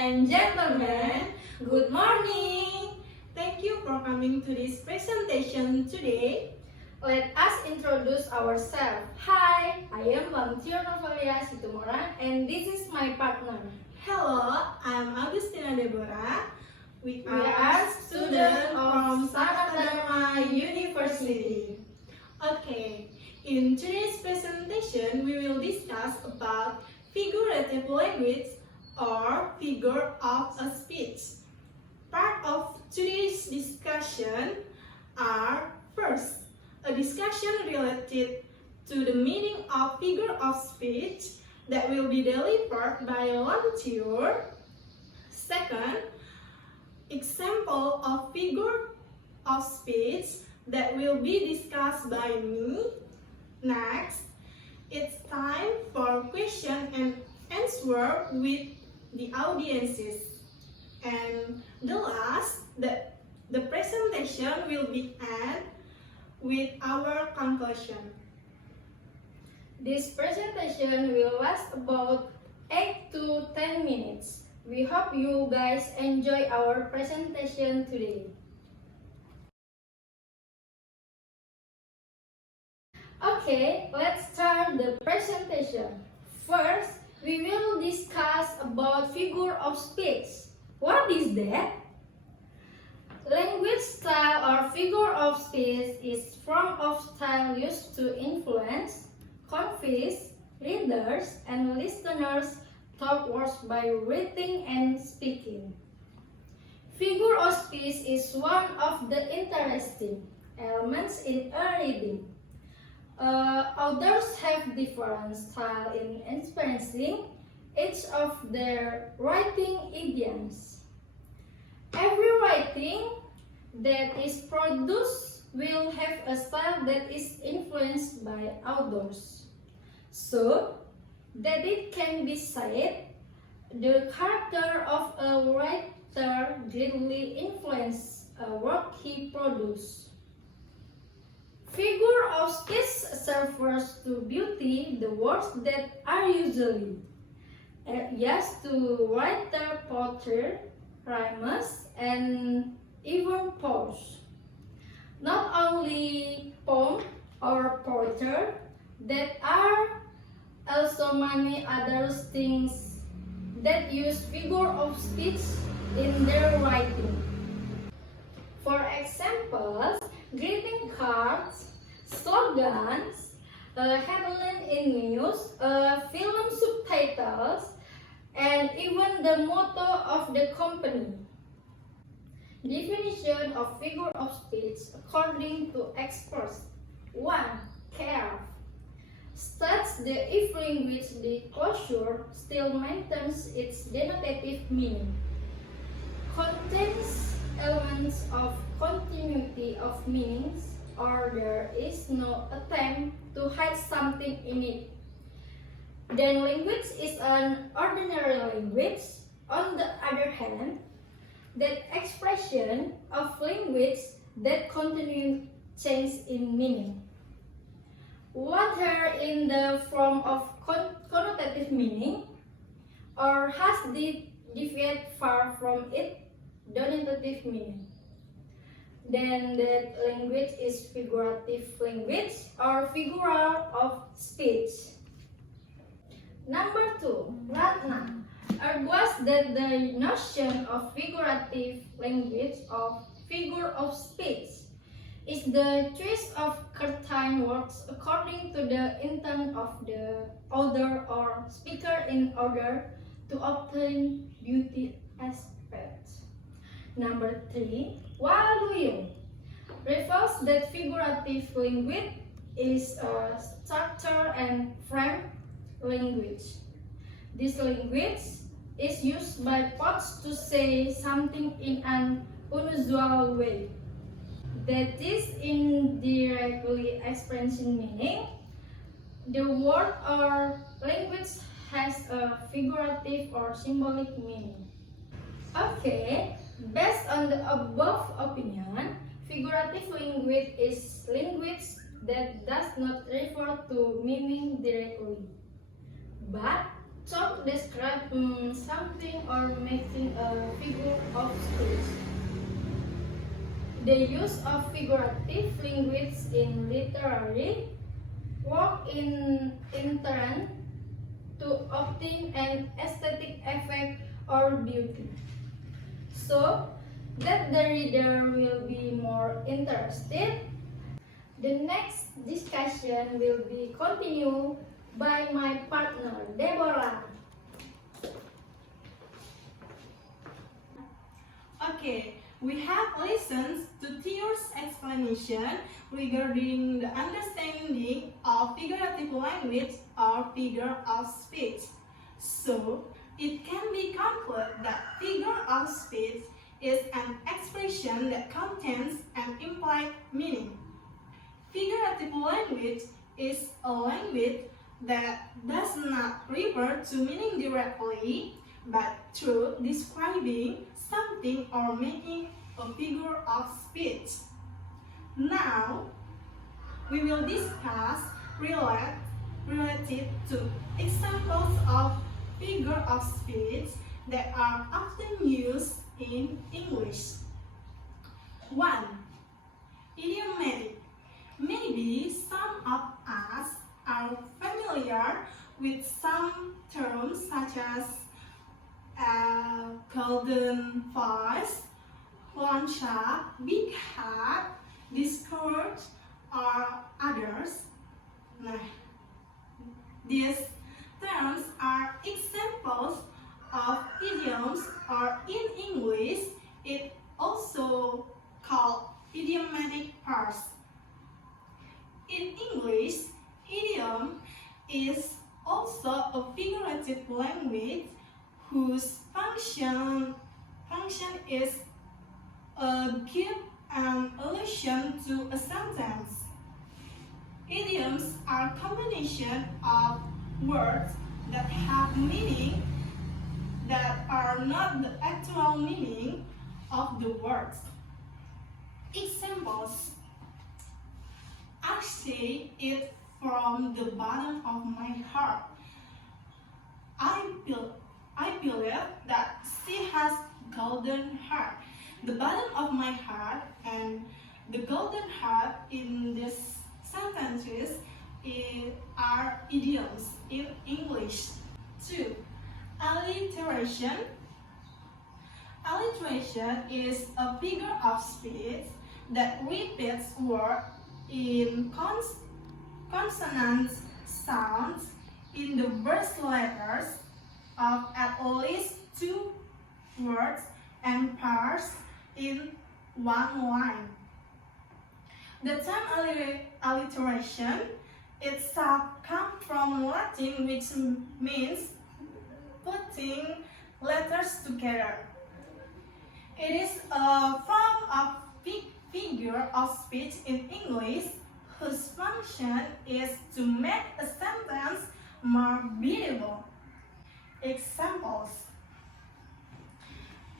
and gentlemen, good morning! Thank you for coming to this presentation today. Let us introduce ourselves. Hi, I am Tiur and this is my partner. Hello, I'm Agustina Debora. We are students from Sanatdharma University. Okay, in today's presentation, we will discuss about figurative language or figure of a speech. Part of today's discussion are first, a discussion related to the meaning of figure of speech that will be delivered by Tiur. Second, example of figure of speech that will be discussed by me. Next, it's time for question and answer with the audiences. And the last, the presentation will be end with our conclusion. This presentation will last about 8 to 10 minutes. We hope you guys enjoy our presentation today. Okay, let's start the presentation. First, we will discuss about figure of speech. What is that? Language style or figure of speech is form of style used to influence, convince readers and listeners thought words by reading and speaking. Figure of speech is one of the interesting elements in a reading. Authors have different style in expressing each of their writing idioms. Every writing that is produced will have a style that is influenced by authors, so that it can be said the character of a writer greatly influences a work he produces. Figure of speech refers to beauty, the words that are usually used to writer, poetry, rhymes, and even prose. Not only poem or poetry, that are also many other things that use figure of speech in their writing. For example, greeting cards, slogans, headline in news, film subtitles, and even the motto of the company. Definition of figure of speech according to experts. 1. Care. States that if language disclosure still maintains its denotative meaning, contains elements of continuity of meanings, or there is no attempt to hide something in it, then language is an ordinary language. On the other hand, that expression of language that continue change in meaning, whether in the form of connotative meaning or has deviated far from its denotative meaning, then that language is figurative language or figure of speech. Number 2, Ratna argues that the notion of figurative language or figure of speech is the choice of certain words according to the intent of the author or speaker in order to obtain beauty aspects. Number 3, Waluyo reveals that figurative language is a structure and frame language. This language is used by poets to say something in an unusual way that is indirectly expressing meaning. The word or language has a figurative or symbolic meaning. Okay, based on the above opinion, figurative language is language that does not refer to meaning directly, but Talk describe something or making a figure of speech. The use of figurative language in literary work in turn to obtain an aesthetic effect or beauty, so that the reader will be more interested. The next discussion will be continued by my partner, Debora. Okay, we have listened to Tiur's explanation regarding the understanding of figurative language or figure of speech. So, it can be concluded that figure of speech is an expression that contains an implied meaning. Figurative language is a language that does not refer to meaning directly, but through describing something or making a figure of speech. Now, we will discuss related to examples of figure of speech that are often used in English. 1. Idiomatic. Maybe some of us are familiar with some terms such as golden voice, lancha, big hat, discourage, or others. These terms are examples of idioms, or in English, it also called idiomatic parts. In English, idiom is also a figurative language whose function is give an allusion to a sentence. Idioms are a combination of words that have meaning that are not the actual meaning of the words. Examples. I say it from the bottom of my heart. I believe that she has golden heart. The bottom of my heart and the golden heart in these sentences are idioms in English. 2. Alliteration. Alliteration is a figure of speech that repeats words in consonant sounds in the first letters of at least 2 words and pairs in one line. The term alliteration itself comes from Latin, which means putting letters together. It is a form of figure of speech in English whose function is to make a sentence more readable. Examples.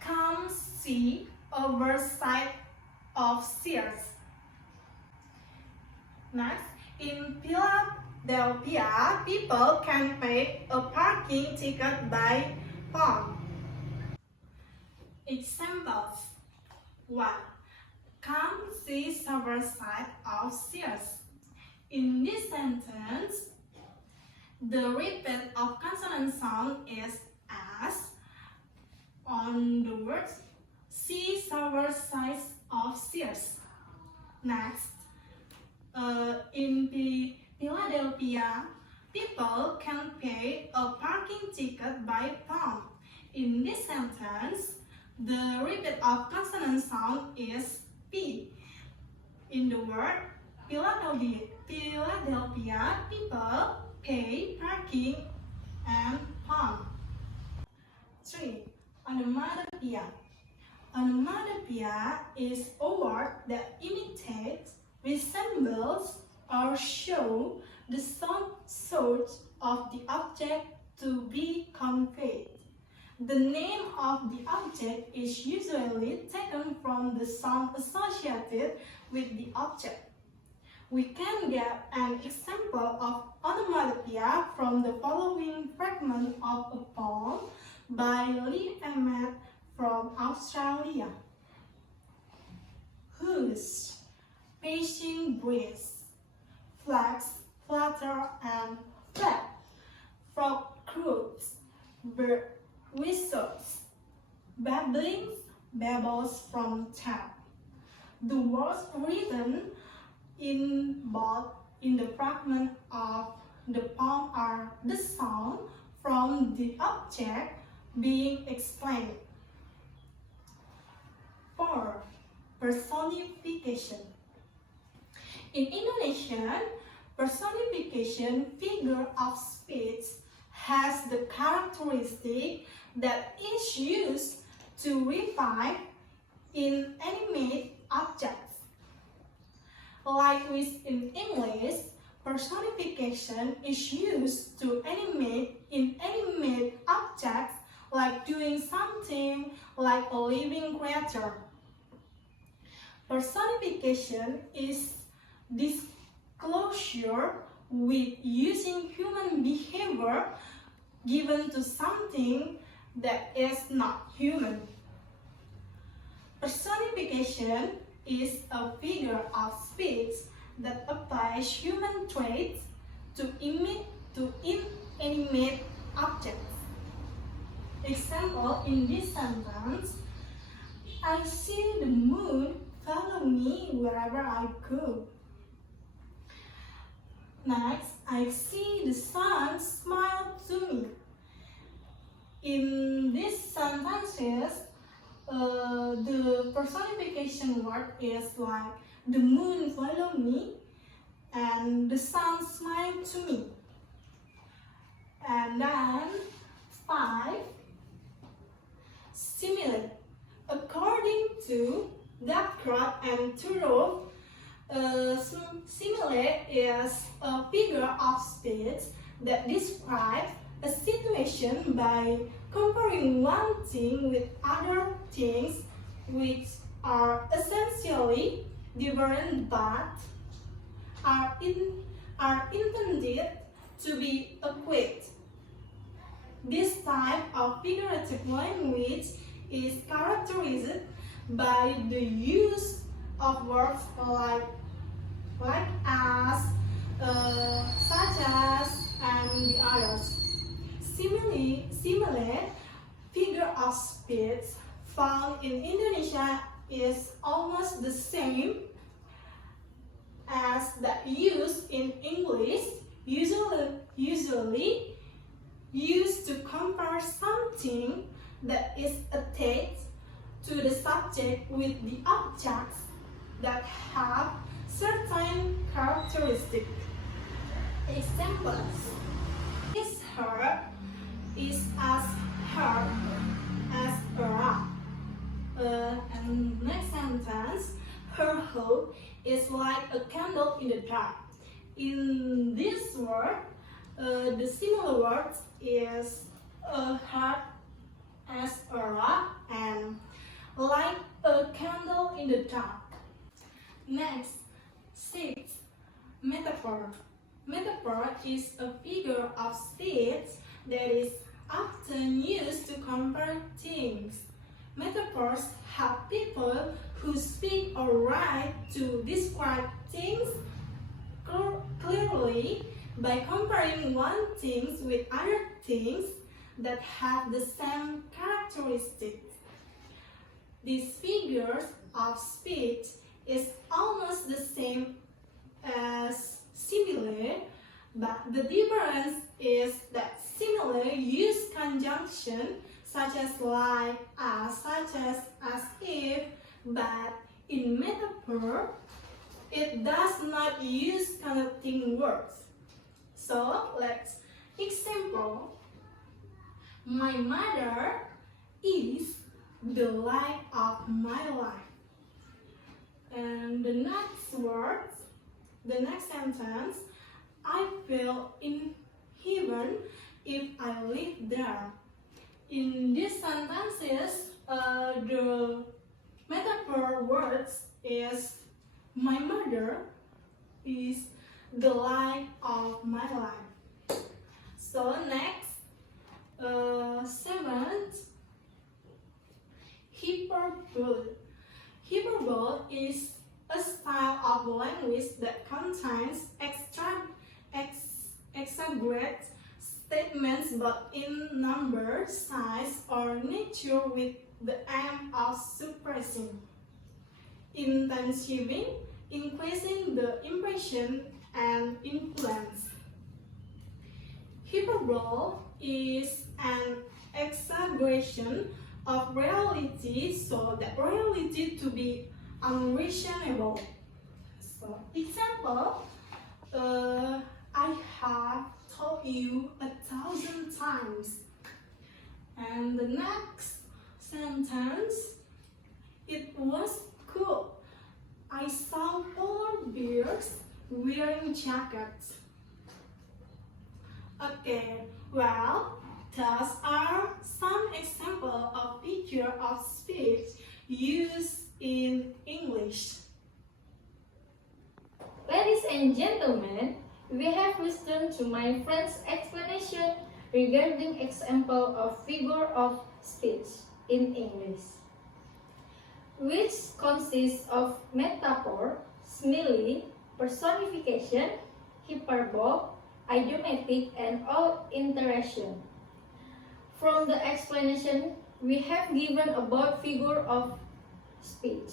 Come see over side of stairs. Next, in Philadelphia, people can pay a parking ticket by phone. Examples. 1. Come see over side of stairs. In this sentence, the repeat of consonant sound is S on the words see over side of stairs. Next, in Philadelphia, people can pay a parking ticket by phone. In this sentence, the repeat of consonant sound is P. In the word Philadelphia, people pay parking and phone. 3. Onomatopoeia. Onomatopoeia is a word that imitates, resembles, or shows the sound source of the object to be conveyed. The name of the object is usually taken from the sound associated with the object. We can get an example of onomatopoeia from the following fragment of a poem by Lee Emmett from Australia. Whoosh, pacing breeze, flags flutter and flap, frog croaks, bird whistles, babbling babbles from tap. The words written in bold in the fragment of the poem are the sound from the object being explained. 4. Personification. In Indonesian, personification figure of speech has the characteristic that is used to refer inanimate objects. Likewise, in English, personification is used to animate inanimate objects like doing something like a living creature. Personification is disclosure with using human behavior given to something that is not human. Personification is a figure of speech that applies human traits to inanimate objects. Example in this sentence, I see the moon follow me wherever I go. Next, I see the sun smile to me. In these sentences, the personification word is like the moon follow me and the sun smile to me. And then 5. Simile. According to Debora and Tiur, simile is a figure of speech that describes a situation by comparing one thing with other things which are essentially different but are intended to be equate. This type of figurative language is characterized by the use of words like as, such as, and the others. Similar figure of speech found in Indonesia is almost the same as that used in English, usually used to compare something that is attached to the subject with the objects that have certain characteristics. Examples: his hair is as hard as a rock. And next sentence, her hope is like a candle in the dark. In this word, the similar word is hard as a rock and like a candle in the dark. Next, 6. Metaphor. Metaphor is a figure of speech that is often used to compare things. Metaphors help people who speak or write to describe things clearly by comparing one thing with other things that have the same characteristics. These figures of speech is almost the same as similar, but the difference is that similar use conjunction such as like, as, such as if, but in metaphor, it does not use connecting words. So let's example. My mother is the light of my life. And the next words, the next sentence, I feel in heaven if I live there. In these sentences, the metaphor words is my mother is the light of my life. So next, seventh, hyperbole. Hyperbole is a style of language that contains exaggerate statements but in number, size, or nature with the aim of suppressing, intensifying, increasing the impression and influence. Hyperbole is an exaggeration of reality so that reality to be unreasonable. So, example, I have told you 1,000 times. And the next sentence, it was cool. I saw polar bears wearing jackets. Okay, well, those are some examples of figure of speech used in English. Ladies and gentlemen, we have listened to my friend's explanation regarding example of figure of speech in English, which consists of metaphor, simile, personification, hyperbole, idiomatic, and all iteration. From the explanation we have given about figure of speech.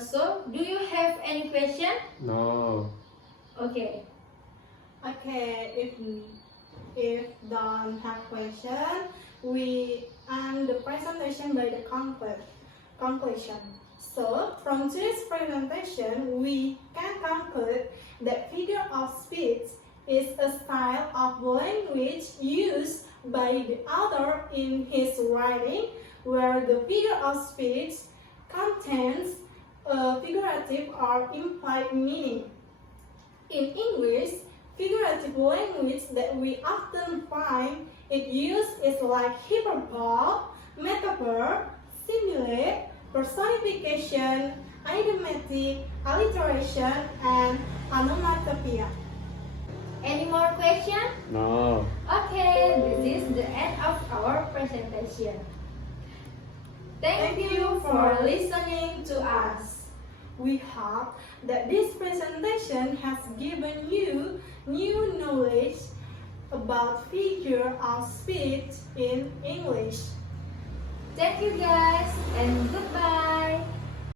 So, do you have any question? No. Okay. Okay, if don't have question, we end the presentation by the conclusion. So, from today's presentation, we can conclude that figure of speech is a style of language used by the author in his writing, where the figure of speech contains a figurative or implied meaning. In English, figurative language that we often find it used is like hyperbole, metaphor, simile, personification, idiomatic, alliteration, and onomatopoeia. Any more questions? No. Okay, this is the end of our presentation. Thank you for listening to us. We hope that this presentation has given you new knowledge about figure of speech in English. Thank you guys and goodbye.